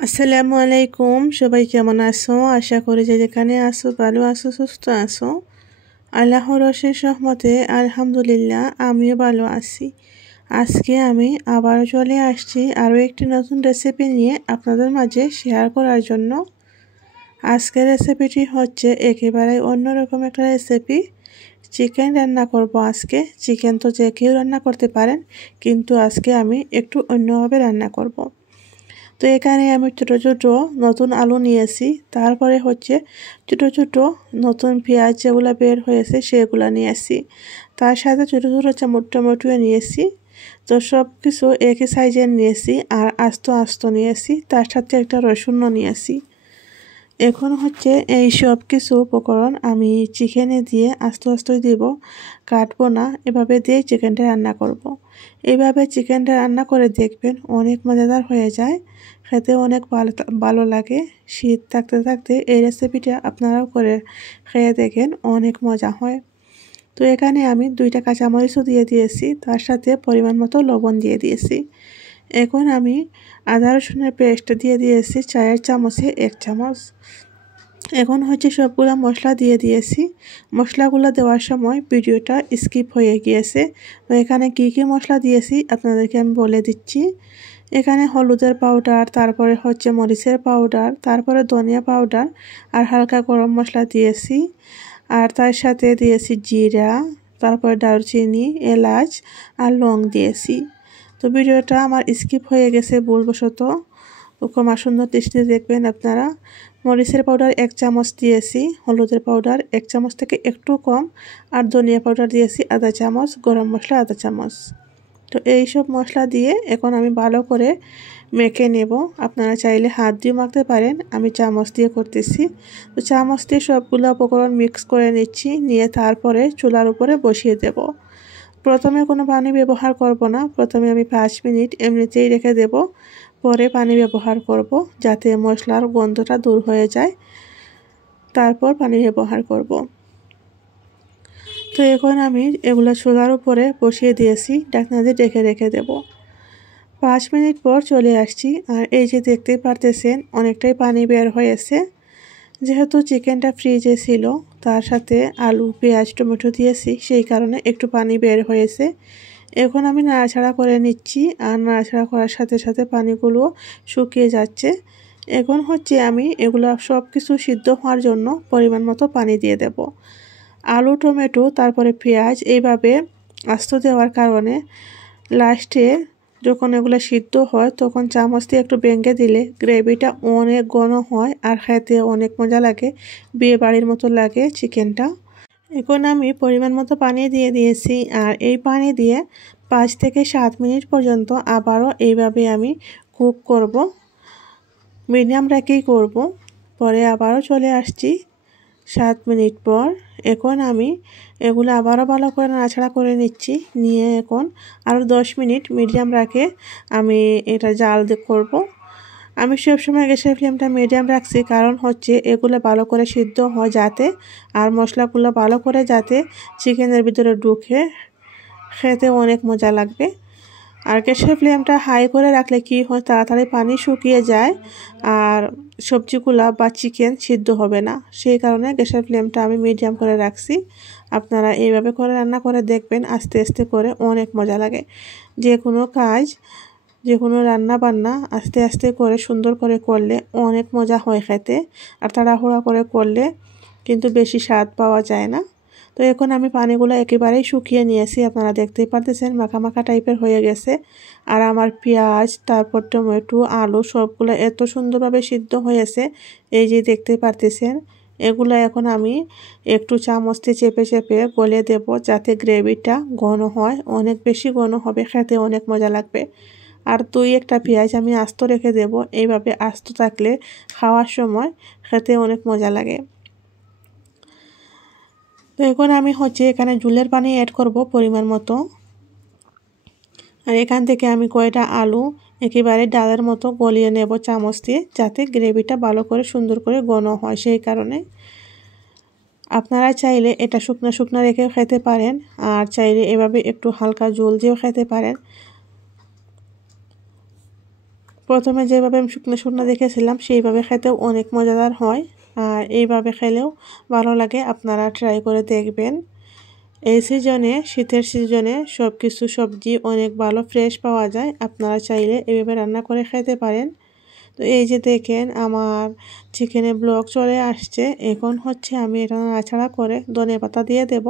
আসসালামু আলাইকুম, সবাই কেমন আছো? আশা করি যে যেখানে আছো ভালো আছো, সুস্থ আছো। আল্লাহর অশেষ রহমতে আলহামদুলিল্লাহ আমিও ভালো আছি। আজকে আমি আবারও চলে আসছি আরও একটি নতুন রেসিপি নিয়ে আপনাদের মাঝে শেয়ার করার জন্য। আজকের রেসিপিটি হচ্ছে একেবারে অন্যরকম একটা রেসিপি। চিকেন রান্না করব আজকে। চিকেন তো যে কেউ রান্না করতে পারেন, কিন্তু আজকে আমি একটু অন্যভাবে রান্না করব। তো এখানে আমি ছোটো ছোটো নতুন আলু নিয়েছি, তারপরে হচ্ছে ছোটো ছোটো নতুন পেঁয়াজ যেগুলো বের হয়েছে সেগুলো নিয়েছি, তার সাথে ছোটো ছোটো টমেটো নিয়েছি। তো সব কিছু একই সাইজের নিয়েছি আর আস্ত আস্ত নিয়েছি, তার সাথে একটা রসুনও নিয়েছি। এখন হচ্ছে এই সব কিছু উপকরণ আমি চিকেনে দিয়ে আস্তে আস্তে দিব, কাটবো না, এভাবে দিয়ে চিকেনটা রান্না করব। এইভাবে চিকেনটা রান্না করে দেখবেন, অনেক মজাদার হয়ে যায়, খেতে অনেক ভালো লাগে। শীত থাকতে থাকতে এই রেসিপিটা আপনারাও করে খেয়ে দেখেন, অনেক মজা হয়। তো এখানে আমি 2টা কাঁচামরিচও দিয়ে দিয়েছি, তার সাথে পরিমাণ মতো লবণ দিয়ে দিয়েছি। এখন আমি আদা রসুনের পেস্ট দিয়ে দিয়েছি 4 চামচে 1 চামচ। এখন হচ্ছে সবগুলা মশলা দিয়ে দিয়েছি। মশলাগুলো দেওয়ার সময় ভিডিওটা স্কিপ হয়ে গিয়েছে, তো এখানে কি কি মশলা দিয়েছি আপনাদেরকে আমি বলে দিচ্ছি। এখানে হলুদের পাউডার, তারপরে হচ্ছে মরিচের পাউডার, তারপরে ধনিয়া পাউডার আর হালকা গরম মশলা দিয়েছি। আর তার সাথে দিয়েছি জিরা, তারপরে দারুচিনি, এলাচ আর লং দিয়েছি। তো ভিডিওটা আমার স্কিপ হয়ে গেছে ভুলবশত, ক্ষমা সুন্দর দৃষ্টিতে দেখবেন আপনারা। মরিচের পাউডার 1 চামচ দিয়েছি, হলুদের পাউডার 1 চামচ থেকে একটু কম, আর ধনিয়া পাউডার দিয়েছি আধা চামচ, গরম মশলা আধা চামচ। তো এই সব মশলা দিয়ে এখন আমি ভালো করে মেখে নেব। আপনারা চাইলে হাত দিয়ে মাখতে পারেন, আমি চামচ দিয়ে করতেছি। তো চামচ দিয়ে সবগুলো উপকরণ মিক্স করে নিচ্ছি, নিয়ে তারপরে চুলার উপরে বসিয়ে দেব। প্রথমে কোনো পানি ব্যবহার করব না, প্রথমে আমি 5 মিনিট এমনিতেই রেখে দেব, পরে পানি ব্যবহার করব যাতে মশলার গন্ধটা দূর হয়ে যায়, তারপর পানি ব্যবহার করব। তো এখন আমি এগুলো চুলার উপরে বসিয়ে দিয়েছি, ঢাকনা দিয়ে ঢেকে রেখে দেব। 5 মিনিট পর চলে আসছি, আর এই যে দেখতেই পারতেছেন অনেকটাই পানি বের হয়েছে। যেহেতু চিকেনটা ফ্রিজে ছিল, তার সাথে আলু, পেঁয়াজ, টমেটো দিয়েছি, সেই কারণে একটু পানি বের হয়েছে। এখন আমি নাড়াচাড়া করে নিচ্ছি, আর নাড়াচাড়া করার সাথে সাথে পানিগুলো শুকিয়ে যাচ্ছে। এখন হচ্ছে আমি এগুলো সব কিছু সিদ্ধ হওয়ার জন্য পরিমাণ মতো পানি দিয়ে দেব। আলু, টমেটো, তারপরে পেঁয়াজ এইভাবে আস্ত দেওয়ার কারণে লাস্টে যখন এগুলো সিদ্ধ হয় তখন চামচ দিয়ে একটু ভেঙে দিলে গ্রেভিটা অনেক ঘন হয় আর খেতে অনেক মজা লাগে, বিয়ে বাড়ির মতো লাগে চিকেনটা। এখন আমি পরিমাণ মতো পানি দিয়ে দিয়েছি, আর এই পানি দিয়ে 5 থেকে 7 মিনিট পর্যন্ত আবারও এইভাবে আমি কুক করব, মিডিয়াম রেখেই করব। পরে আবারও চলে আসছি 7 মিনিট পর। এখন আমি এগুলো আবারও ভালো করে নাড়াচাড়া করে নিচ্ছি, নিয়ে এখন আরও 10 মিনিট মিডিয়াম রাখে আমি এটা জাল করব। আমি সবসময় গ্যাসের ফ্লেমটা মিডিয়াম রাখছি, কারণ হচ্ছে এগুলো ভালো করে সিদ্ধ হয় যাতে, আর মশলাগুলো ভালো করে যাতে চিকেনের ভিতরে ঢুকে, খেতে অনেক মজা লাগবে। আর গ্যাসের ফ্লেমটা হাই করে রাখলে কি হয়, তাড়াতাড়ি পানি শুকিয়ে যায় আর সবজিগুলা বা চিকেন সিদ্ধ হবে না, সেই কারণে গ্যাসের ফ্লেমটা আমি মিডিয়াম করে রাখছি। আপনারা এইভাবে করে রান্না করে দেখবেন, আস্তে আস্তে করে অনেক মজা লাগে। যে কোনো কাজ, যে কোনো রান্না বান্না আস্তে আস্তে করে সুন্দর করে করলে অনেক মজা হয় খেতে, আর তাড়াহুড়া করে করলে কিন্তু বেশি স্বাদ পাওয়া যায় না। তো এখন আমি পানিগুলো একেবারেই শুকিয়ে নিয়েছি, আপনারা দেখতেই পারতেছেন মাখা মাখা টাইপের হয়ে গেছে। আর আমার পেঁয়াজ, তারপর টমেটো, আলু সবগুলো এত সুন্দরভাবে সিদ্ধ হয়েছে, এই যে দেখতেই পারতেছেন। এগুলো এখন আমি একটু চামচ দিয়ে চেপে চেপে গলে দেব, যাতে গ্রেভিটা ঘন হয়, অনেক বেশি ঘন হবে, খেতে অনেক মজা লাগবে। আর 2-1টা পেঁয়াজ আমি আস্ত রেখে দেব, এইভাবে আস্ত থাকলে খাওয়ার সময় খেতে অনেক মজা লাগে। তো এখন আমি হচ্ছে এখানে ঝোলের পানি অ্যাড করব পরিমাণ মতো, আর এখান থেকে আমি কয়টা আলু একেবারে ডালের মতো গলিয়ে নেব চামচ দিয়ে, যাতে গ্রেভিটা ভালো করে সুন্দর করে ঘন হয়। সেই কারণে আপনারা চাইলে এটা শুকনো শুকনো রেখেও খেতে পারেন, আর চাইলে এভাবে একটু হালকা ঝোল দিয়েও খেতে পারেন। প্রথমে যেভাবে আমি শুকনো শুকনো দেখেছিলাম সেইভাবে খেতেও অনেক মজাদার হয়, আর এইভাবে খেলেও ভালো লাগে। আপনারা ট্রাই করে দেখবেন। এই সিজনে, শীতের সিজনে সব কিছু সবজি অনেক ভালো ফ্রেশ পাওয়া যায়। আপনারা চাইলে এভাবে রান্না করে খেতে পারেন। তো এই যে দেখেন আমার চিকেনের ব্লক চলে আসছে। এখন হচ্ছে আমি এটা নাড়াচাড়া করে ধনেপাতা দিয়ে দেব।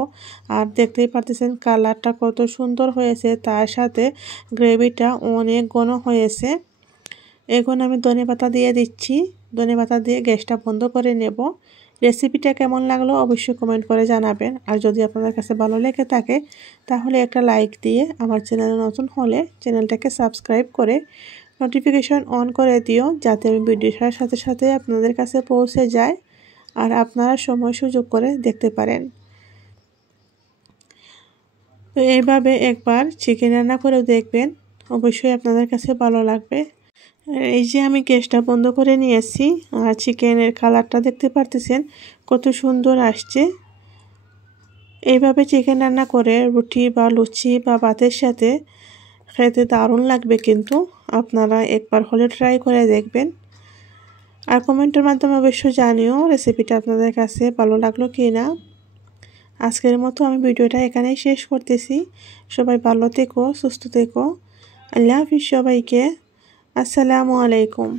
আর দেখতেই পারতেছেন কালারটা কত সুন্দর হয়েছে, তার সাথে গ্রেভিটা অনেক ঘন হয়েছে। এখন আমি ধনেপাতা দিয়ে দিচ্ছি। ধনেপাতা দিয়ে গ্যাসটা বন্ধ করে নেব। রেসিপিটা কেমন লাগলো অবশ্যই কমেন্ট করে জানাবেন। আর যদি আপনাদের কাছে ভালো লেগে থাকে তাহলে একটা লাইক দিয়ে, আমার চ্যানেলে নতুন হলে চ্যানেলটাকে সাবস্ক্রাইব করে নোটিফিকেশন অন করে দিও, যাতে আমি ভিডিও ছাড়ার সাথে সাথে আপনাদের কাছে পৌঁছে যায় আর আপনারা সময় সুযোগ করে দেখতে পারেন। তো এইভাবে একবার চিকেন রান্না করেও দেখবেন, অবশ্যই আপনাদের কাছে ভালো লাগবে। এই যে আমি গ্যাসটা বন্ধ করে নিয়েছি, আর চিকেনের কালারটা দেখতে পারতেছেন কত সুন্দর আসছে। এইভাবে চিকেন রান্না করে রুটি বা লুচি বা ভাতের সাথে খেতে দারুণ লাগবে। কিন্তু আপনারা একবার হলে ট্রাই করে দেখবেন। আর কমেন্টের মাধ্যমে অবশ্যই জানিও রেসিপিটা আপনাদের কাছে ভালো লাগলো কি না। আজকের মতো আমি ভিডিওটা এখানেই শেষ করতেছি। সবাই ভালো থেকো, সুস্থ থেকো। আল্লাহ হাফিজ সবাইকে। আসসালামু আলাইকুম।